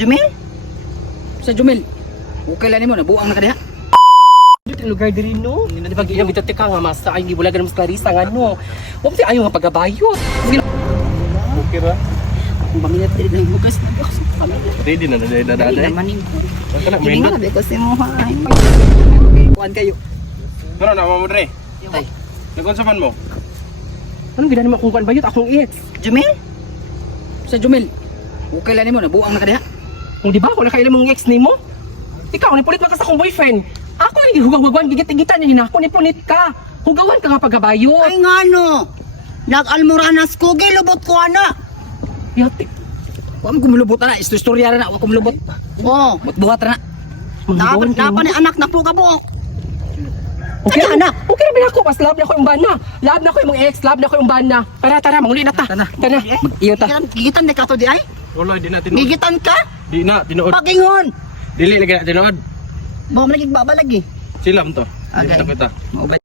Jumil? Sa Jumil? Okay lang mo, nabuang na ka diha. Dito lugar diri no. Di ba giyang bitaw ka nga masa ay gibulagan mas Clarissa nga no. Wa ti ayo nga pagabayot. Okay ra. Kung bangit diri ng bukas na ako sa pamilya. Ready na Ay, dada. naman yung Wala na hindi main. nga na ko si mo ha. Kuan kayo. Pero na mo dre. Ay, Nagunsa man mo? Anong ginani mo kung kan bayot akong ex? Jumil? Sa Jumil? Okay lang mo, nabuang na ka diha. Kung di ba ako nakailan mong ex nimo? Ikaw ni pulit man ka sa akong boyfriend. Ako ni hugag-hugawan gigit-gigitan niya ako ni punit ka. Hugawan ka nga pagabayot. Ay nga no, nag-almoranas ko, gilubot ko ana. Yati. Wa mo kumulubot na, istorya na, wa kumulubot. Oh, Buhat na. dapat ni anak na po ka buok. Okay Ano, anak? Okay na ba ako? Mas love na ko yung bana. Love na ko yung mga ex, love na ko yung bana. Tara, manguli na ta. Tara. Tara. Mag-iyo ta. Gigitan ni ka to di ay? Wala di na tinuod. Gigitan ka? Di na tinuod. Pagingon. Dili lagi na tinuod. Bawa mo lagi babalag eh. Silam to. Okay. Kita kita. Maubay.